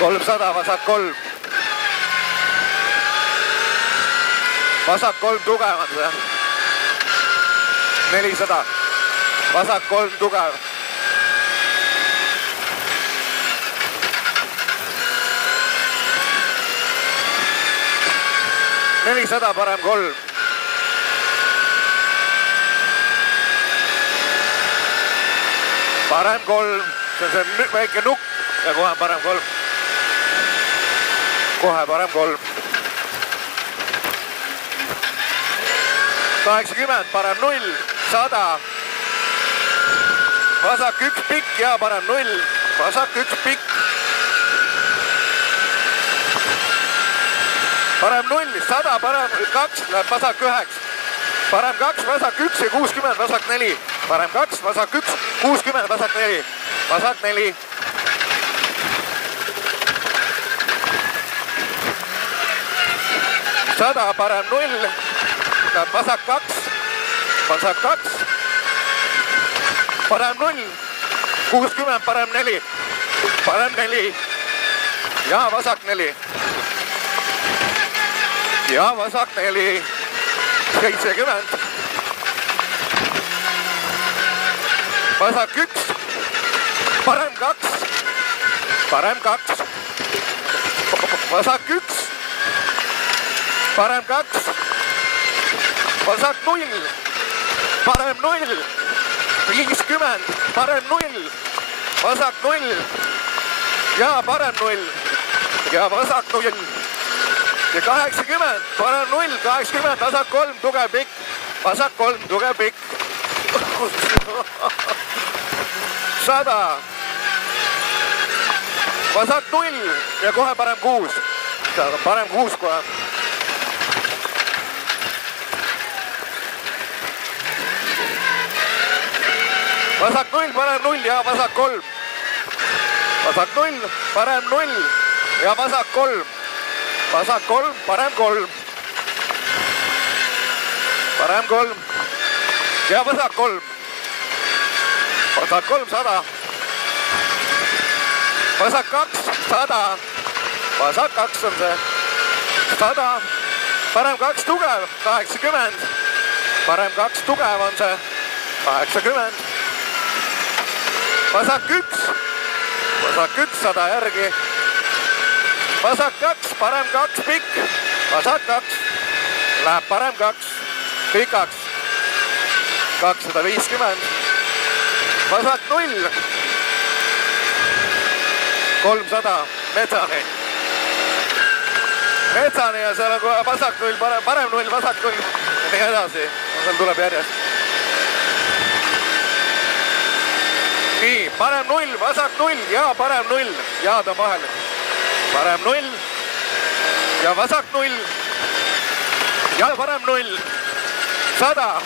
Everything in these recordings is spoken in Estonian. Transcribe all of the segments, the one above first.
300, vasak 3. Vasak 3 tugev on see. 400. Vasak 3 tugev. 400, parem 3. Parem 3. See on see väike nukk ja kohe parem 3. Kohe parem 3. 80, parem 0. 100. Vasak 1 pikk ja parem 0. Vasak 1 pikk. Parem 0, 100, parem 2, läheb vasak 9. Parem 2, vasak 1 ja 60, vasak 4. Parem 2, vasak 1, 60, vasak 4. Vasak 4. Sada, parem 0, läheb vasak 2. Vasak 2. Parem 0, 60, parem 4. Parem 4. Ja vasak 4. Ja vasak 4. 70. Vasak 1. Parem 2. Parem 2. Vasak 1. Parem 2. Vasak 0. Parem 0. 50. Parem 0. Vasak 0. Ja parem 0. Ja vasak 0. Ja 80, parem 0, 80, vasak 3, tugev pikk. Vasak 3, tugev pikk. 100. Vasak 0 ja kohe parem 6. Parem 6 kohe. Vasak 0, parem 0 ja vasak 3. Vasak 0, parem 0 ja vasak 3. Vasak 3, parem 3. Parem 3 ja vasak 3. Vasak 3, 100. Vasak 2, 100. Vasak 2 on see. 100. Parem 2 tugev, 80. Parem 2 tugev on see. 80. Vasak 1. Vasak 1, 100 järgi. Vasak 2, parem 2 pikk. Vasak 2. Läheb parem 2 pikaks. 250. Vasak 0. 300. Metsani. Metsani ja seal on kohe vasak 0, parem 0, vasak 0. Ja nii edasi. Seal tuleb järjest. Nii, parem 0, vasak 0 ja parem 0. Jaad on vahel. Parem 0 ja vasak 0 ja parem 0. 100.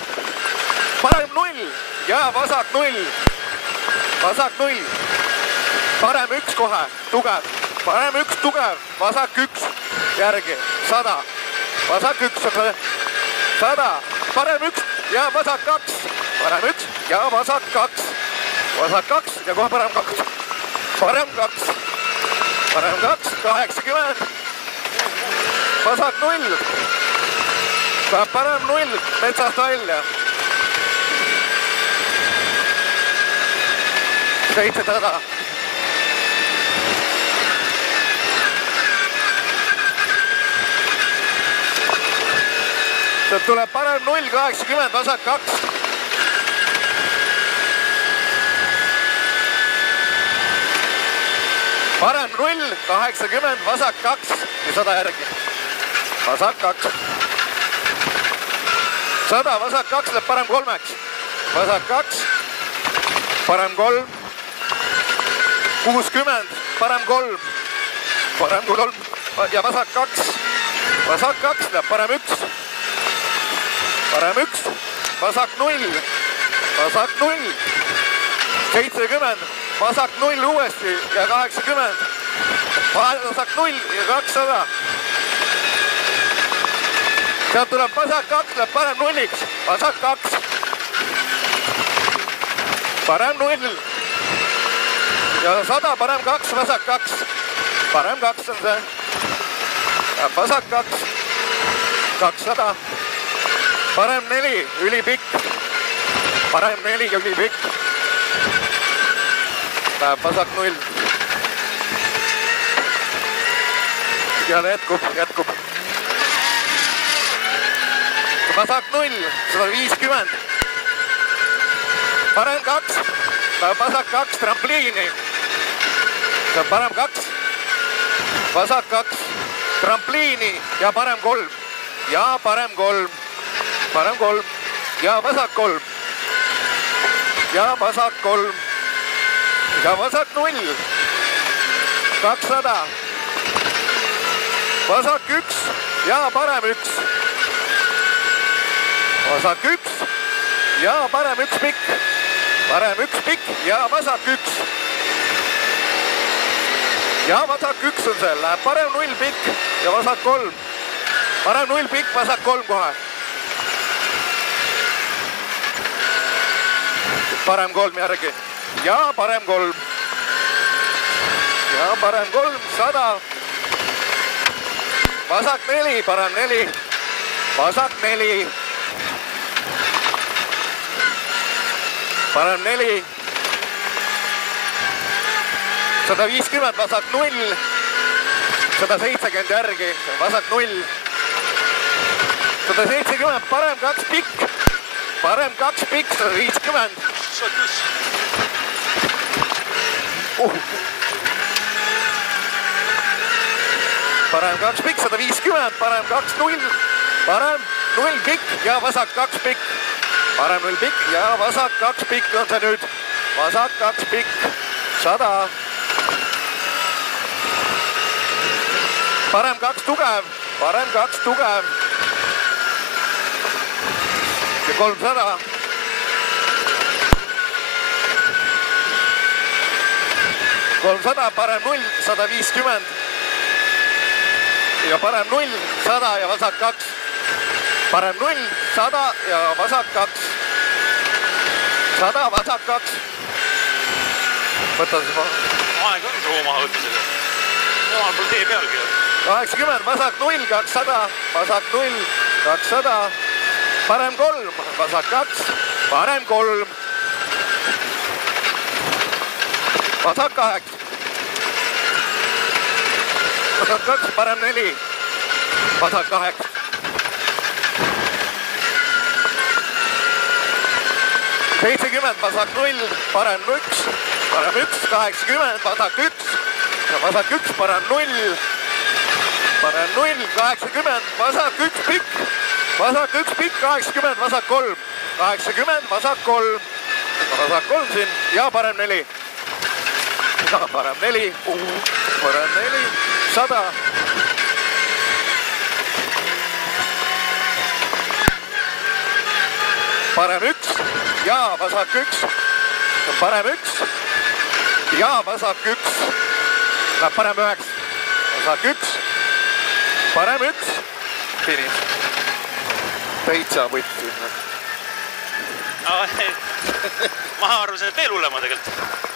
Parem 0 ja vasak 0. Vasak 0. Parem 1 kohe, tugev. Parem 1 tugev, vasak 1 järgi. 100. Vasak 1 on see. 100. Parem 1 ja vasak 2. Parem 1 ja vasak 2. Vasak 2 ja kohe parem 2. Parem 2. Parem 2, 80. Vasak 0. Saab parem 0 metsast välja. 700. Sealt tuleb parem 0, 80, vasak 2. Parem 0, 80, vasak 2 ja 100 järgi. Vasak 2. 100, vasak 2 läheb parem 3-ks. Vasak 2, parem 3. 60, parem 3. Parem 3 ja vasak 2. Vasak 2 läheb parem 1. Parem 1, vasak 0. Vasak 0. 70. Vasak 0 uuesti ja 80. Vasak 0 ja 200. Sealt tuleb vasak 2, läheb parem 0-iks. Vasak 2. Parem 0. Ja 100, parem 2, vasak 2. parem 2 on see. Vasak 2, 200. Parem 4, ülipikk. Parem 4, ülipikk. Läheb vasak 0. Peale jätkub. Vasak 0, 150. Parem 2, läheb vasak 2, trampliini. Parem 2, vasak 2, trampliini ja parem 3. Ja parem 3, parem 3 ja vasak 3. Ja vasak 3 ja vasak 0. 200. Vasak 1 ja parem 1. Vasak 1 ja parem 1 pikk. Parem 1 pikk ja vasak 1. Ja vasak 1 on see, läheb parem 0 pikk ja vasak 3. Parem 0 pikk, vasak 3 kohe. Parem 3 järgi ja parem 3. Ja parem 3, 100. Vasak 4, parem 4. Vasak 4. Parem 4. 150, vasak 0. 170 järgi, vasak 0. 170, parem 2 pikk. Parem 2 pikk, 150. Parem 2 pikk, 150, parem 2 0. Parem 0 pikk ja vasak 2 pikk. Parem 0 pikk ja vasak 2 pikk on see nüüd. Vasak 2 pikk, 100. Parem 2 tugev, parem 2 tugev. Ja 300. Parem 0, 150. Ja parem 0, 100 ja vasak 2. Parem 0, 100 ja vasak 2. 100, vasak 2. Võta siis maha. Aeg on suu maha võtta selle. Omal pool tee pealgi. 80, vasak 0, 200. Vasak 0, 200. Parem 3, vasak 2. Parem 3. Vasak 8. Vasak 2, parem 4. Vasak 8. Vasak 0, parem 1. Parem 1, 80, vasak 1. Vasak 1, parem 0. Parem 0, 80, vasak 1 pikk. Vasak 1 pikk, 80, vasak 3. 80, vasak 3. Vasak 3 siin ja parem 4. Ja parem 4. Parem 4, 100. Parem 1 ja vasak 1. Parem 1 ja vasak 1. Läheb parem 9. Vasak 1. Parem 1. Finiš. Täitsa võttis. Ma arvasin, et veel hullema tegelikult.